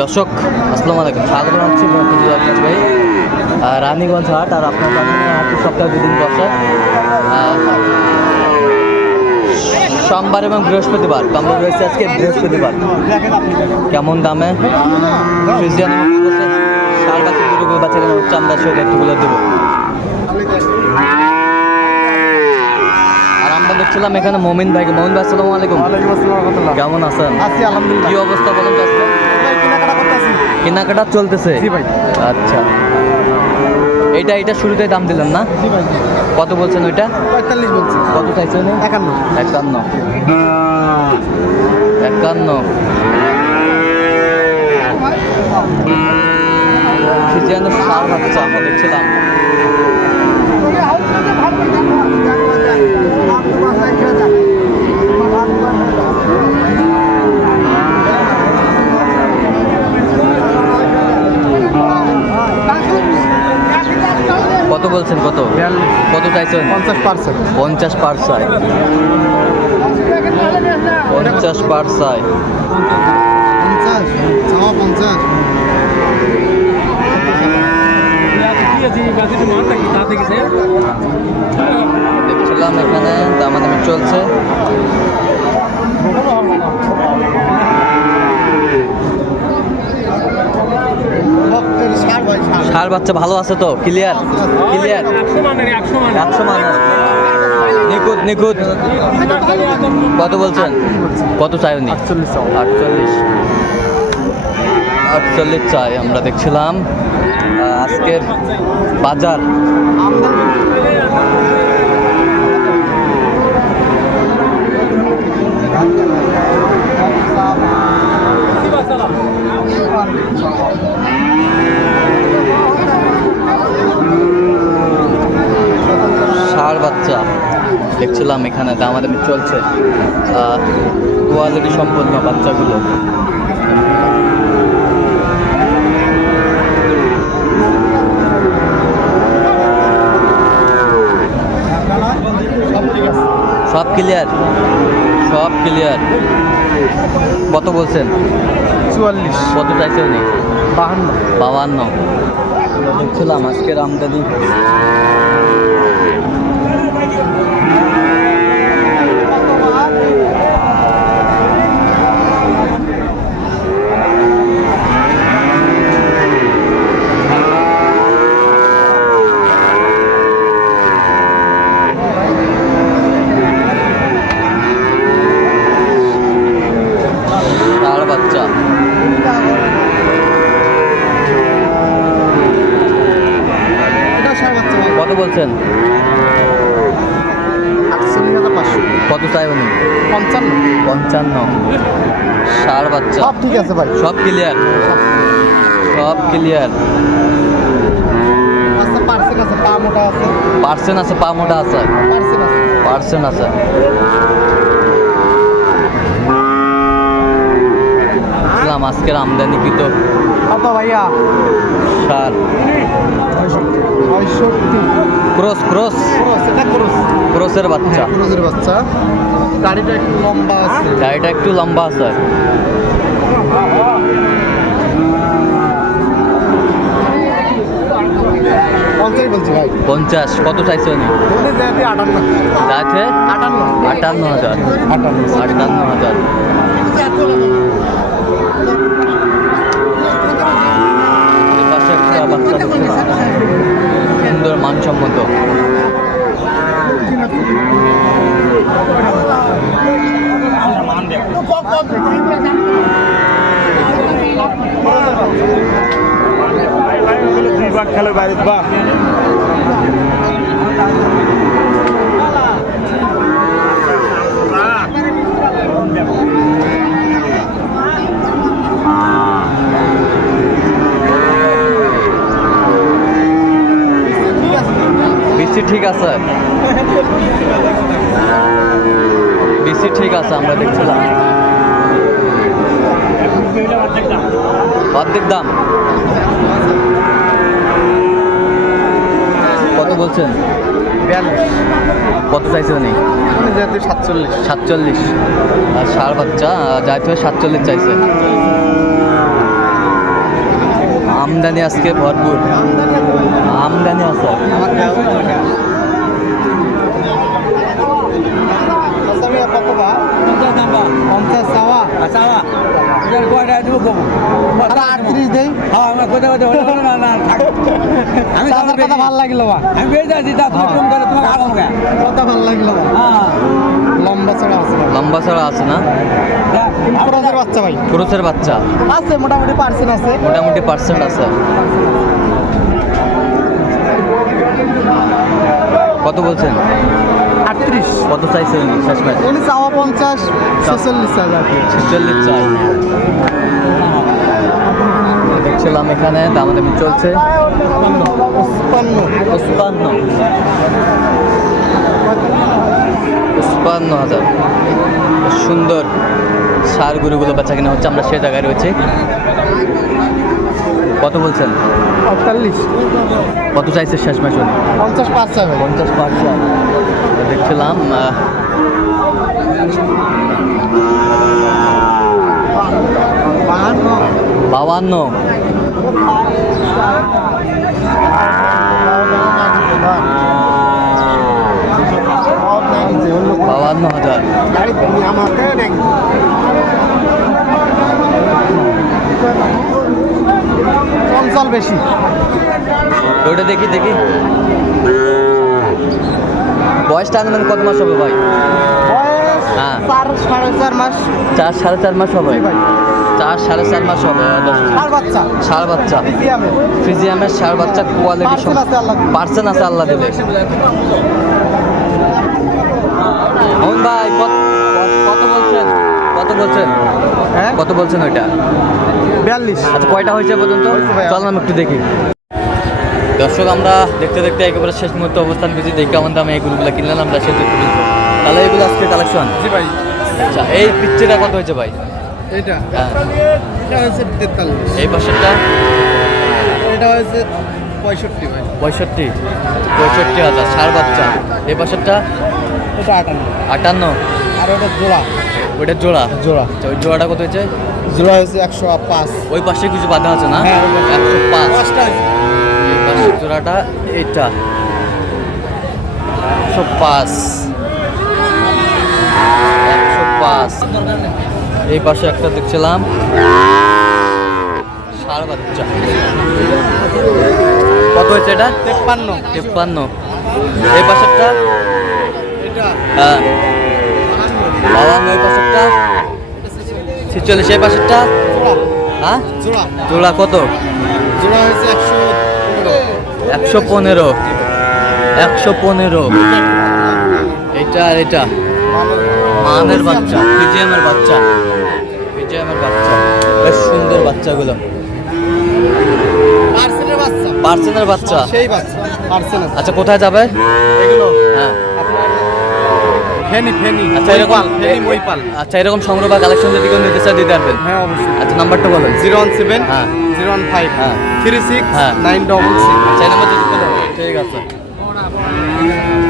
দর্শক আসসালামু আলাইকুম, স্বাগত জানাচ্ছি ভাই রানীগঞ্জ হাট। আর আপনার হাটটি সপ্তাহে দুদিন বসে, সোমবার এবং বৃহস্পতিবার। তো আমরা রয়েছে আজকে বৃহস্পতিবার। কেমন দামে ফ্রিজিয়ান সার বাচ্চা দুটো বাচ্চা হচ্ছে, আমরা সেই তথ্যগুলো দেবো। আর আমরা দেখছিলাম এখানে মমিন ভাইকে। মমিন ভাই আসসালামু আলাইকুম। কেমন আছেন? কি অবস্থা বলেন তো? আজকে কেনাকাটা চলতেছে। আচ্ছা, এইটা শুরুতে দাম দিলেন না? কত বলছেন ওইটা? 45 বলছি। কত চাইছেন? 51। 51 ফ্রিজিয়ানের সার বাচ্চা আমরা দেখছিলাম। কত বলছেন? কত চাইছেন? 50%। 50% 50%। 50 দেখছিলাম এখানে দামাদামি চলছে। ষাঁড় বাচ্চা ভালো আছে তো? ক্লিয়ার 100 মান নিখুঁত। কত বলছেন? কত চাই উনি? 48 চাই। আমরা দেখছিলাম আজকের বাজার। ষাঁড় বাচ্চা দেখছিলাম এখানে দামাদামি চলছে। কোয়ালিটি সম্পন্ন বাচ্চাগুলো। সব ক্লিয়ার। কত বলছেন? 44। কত চাইছে উনি? 52। দেখছিলাম আজকের আমদানি। বাচ্চা কত বলছেন? 48,500। কত চাই উনি? 55। ষাঁড় বাচ্চা সব ঠিক আছে ভাই, সব ক্লিয়ার। আচ্ছা পার্সেন্ট আছে, পা মোটা আছে। পার্সেন্ট আছে, পা মোটা আছে। পার্সেন্ট আছে। আজকের আমদানি কি তো কত ভাইয়া? ষাঁড় 65। ক্রসের বাচ্চা। গাড়িটা একটু লম্বা আছে। বলছি ভাই 50। কত চাইছে উনি? 58,000। 58,000। পাশে একটা বাচ্চা সুন্দর মানসম্মত। খেলে বাইরে বা বিসি ঠিক আছে। আমরা দেখছিলাম অর্ধেক দাম। কত বলছেন? 42। কত চাইছে উনি? 47। আর ষাঁড় বাচ্চা যাইতে হবে 47 চাইছে। আমদানি আজকে ভরপুর, আমদানি আছে। কত বা 50 চাওয়া আরে 38 দেই আমি আমার কথা ভালো লাগলো বা কথা ভালো লাগলো বা লম্বা চড়া আছে লম্বা ছাড়া আছে না? ক্রসের বাচ্চা ভাই ক্রোসের বাচ্চা আছে মোটামুটি পার্সেন্ট আছে মোটামুটি পার্সেন্ট আছে। কত বলছেন? 38 কত চাইছেন শেষ ম্যাচ? উনি চাওয়া 50 46 হাজার 46 চাই। দেখছিলাম এখানে দামাদামি চলছে 55,000। সুন্দর সার গরুগুলো বাচ্চা কিনা হচ্ছে, আমরা সে জায়গায় রয়েছে। কত বলছেন? 48 কত চাইছে শেষ ম্যাচ? 55 চাই 55 চাই। দেখছিলাম 52। বাবান্ন হাজার। চঞ্চল বেশি ওটা দেখি দেখি বয়সটা আনুমান কত মাস হবে ভাই? হ্যাঁ 4.5 মাস 4-4.5 মাস হবে। 4-4.5 মাস হবে। বাচ্চা ষাঁড় বাচ্চা ফ্রিজিয়ামের ষাঁড় বাচ্চা কোয়ালিটি পার্সেন্ট আছে আল্লাহ দিলে। মোহন ভাই কত বলছেন? কত বলছেন? হ্যাঁ কত বলছেন ওইটা? 42 আচ্ছা কয়টা হয়েছে পর্যন্ত? চল আমি একটু দেখি। দর্শক আমরা দেখতে দেখতে একেবারে শেষ মুহূর্তে অবস্থান করছি। দেখে আমার দামে এই গরুগুলো কিনলাম আমরা সে তথ্য বলবো। তাহলে এগুলো আজকে কালেকশন। জি ভাই আচ্ছা এই পিচ্চিটা কত হয়েছে ভাই? এটা হ্যাঁ এটা হচ্ছে 43 এই পাশেরটা এটা হচ্ছে 65 ভাই 65,000 ষাঁড় বাচ্চা। এই পাশেরটা এটা 58। আর ওটা জোড়া ওইটা জোড়া। জোড়া আচ্ছা, ওই জোড়াটা কত হয়েছে? জোড়া হচ্ছে 105 ওই পাশে কিছু বাধা আছে না? হ্যাঁ, 105। পাঁচটা আছে। এই পাশের জোড়াটা এইটা 105। এই পাশে একটা দেখছিলাম ষাঁড় বাচ্চা। কত হয়েছে এটা? 53। এই পাশেরটা এটা হ্যাঁ 52। এই পাশেরটা 46। এই পাশেরটা হ্যাঁ জোড়া জোড়া কত? জোড়া হচ্ছে 115। 115। এইটা আর এটা মানের বাচ্চা ফিজিয়ামের বাচ্চা বেশ সুন্দর বাচ্চাগুলো। পার্সেন্টের বাচ্চা পার্সেনের বাচ্চা। সেই বাচ্চা পার্সেন্ট আচ্ছা কোথায় যাবে এগুলো হ্যাঁ? ফেনি আচ্ছা এরকম মইপাল আচ্ছা এরকম সংগ্রহ বা কালেকশন যদি কেউ নিতে চায় দিতে পারবেন? হ্যাঁ অবশ্যই আচ্ছা নাম্বারটা বলেন। 017 হ্যাঁ 015 হ্যাঁ 36 হ্যাঁ 966 আচ্ছা এই নাম্বার যদি বলেন। ঠিক আছে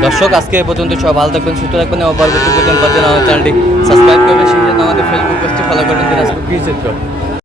দর্শক আজকে এ পর্যন্ত সব ভালো থাকবেন সুস্থ থাকবেন এবং পরবর্তী পর্যন্ত আমাদের চ্যানেলটি সাবস্ক্রাইব করবেন। সেই জন্য আমাদের ফেসবুক পেজটি ফলো করবেন দিনাজপুর কৃষি চিত্র।